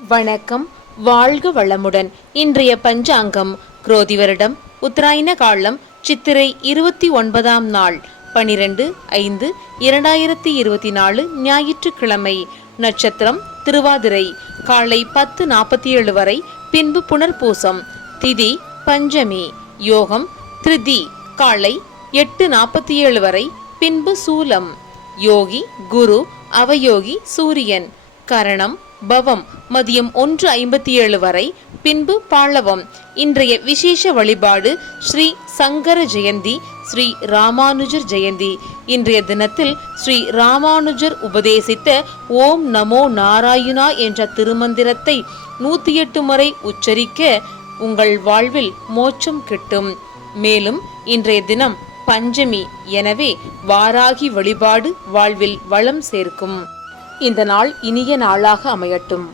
வணக்கம். வாழ்க வளமுடன். இன்றைய பஞ்சாங்கம் குரோதி வருடம் உத்தராயண காலம் சித்திரை 29ஆம் நாள் 12/5/2024 ஞாயிற்றுக்கிழமை. நட்சத்திரம் திருவாதிரை. காலை 10:47 வரை, பின்பு புனர்பூசம். திதி பஞ்சமி. யோகம் திருதி. காலை 8:47 வரை, பின்பு சூலம். யோகி குரு, அவயோகி சூரியன். கரணம் பவம். மதியம் 1:57 வரை, பின்பு பாளவம். இன்றைய விசேஷ வழிபாடு ஸ்ரீ சங்கர ஜெயந்தி, ஸ்ரீ ராமானுஜர் ஜெயந்தி. இன்றைய தினத்தில் ஸ்ரீ ராமானுஜர் உபதேசித்த ஓம் நமோ நாராயணா என்ற திருமந்திரத்தை 108 முறை உச்சரிக்க உங்கள் வாழ்வில் மோட்சம் கிட்டும். மேலும் இன்றைய தினம் பஞ்சமி, எனவே வாராகி வழிபாடு வாழ்வில் வளம் சேர்க்கும். இந்த நாள் இனிய நாளாக அமையட்டும்.